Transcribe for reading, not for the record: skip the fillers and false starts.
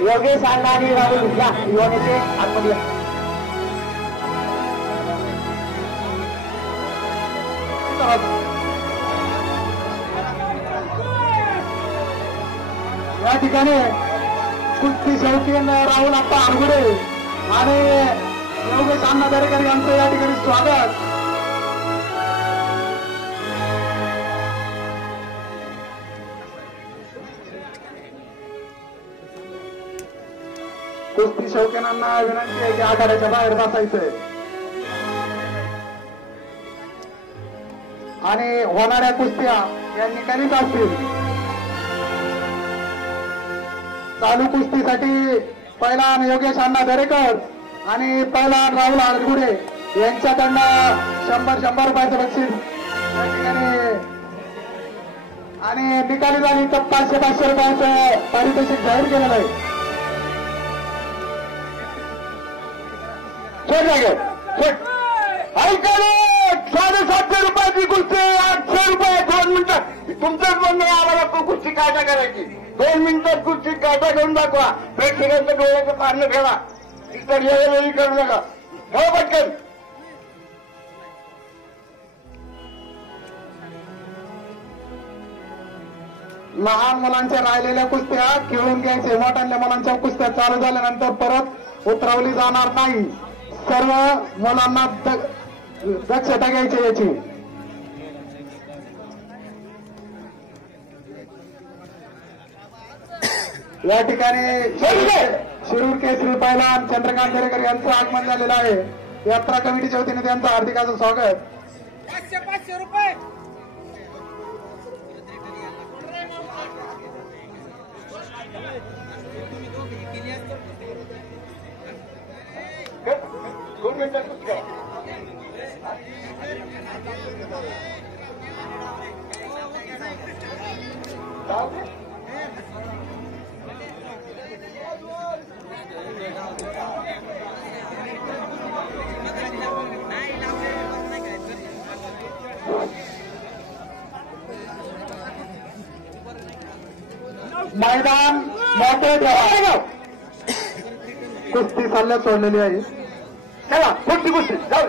योगेश अण्णा आणि राहुल या युवनेचे आतमध्ये या ठिकाणी कुस्ती शौकीन राहुल आप्पा आरगुडे आणि योगेश अण्णा दरेकर यांचं या ठिकाणी स्वागत. कुस्ती शौकीनांना विनंती आहे की आखाड्याच्या बाहेर बसायचंय आणि होणाऱ्या कुस्त्या या निकालीच असतील. चालू कुस्तीसाठी पहिलवान योगेश अण्णा दरेकर आणि पहिलवान राहुल आरगुडे यांच्याकडनं 100 रुपयाचं बक्षीस या ठिकाणी आणि निकाली झाली तर 500 रुपयाचं पारितोषिक जाहीर केलेलं आहे. ऐका 750 रुपयाची कुस्ती 800 रुपये 2 मिनिटं तुमचंच म्हणणं आम्हाला कुस्ती काटा करायची 2 मिनिटात कुस्ती काटा घेऊन दाखवा. प्रेक्षकांच्या डोळ्याचं पारणं ठेवा इतर वेळी करू नका. हो पटकन लहान मुलांच्या राहिलेल्या कुस्त्या खेळून घ्यायचे. मोठ्या मुलांच्या कुस्त्या चालू झाल्यानंतर परत उतरवली जाणार नाही. सर्व मुलांना दक्षता घ्यायची याची. या ठिकाणी शिरूर केसरी पहिलवान चंद्रकांत दरेकर यांचं आगमन झालेलं आहे. यात्रा कमिटीच्या वतीने त्यांचं हार्दिक असं स्वागत. 500 रुपये मैदान मोठे ठेवा. कुस्ती चालण्यात सोडलेली आहे. चला कुस्ती जाऊ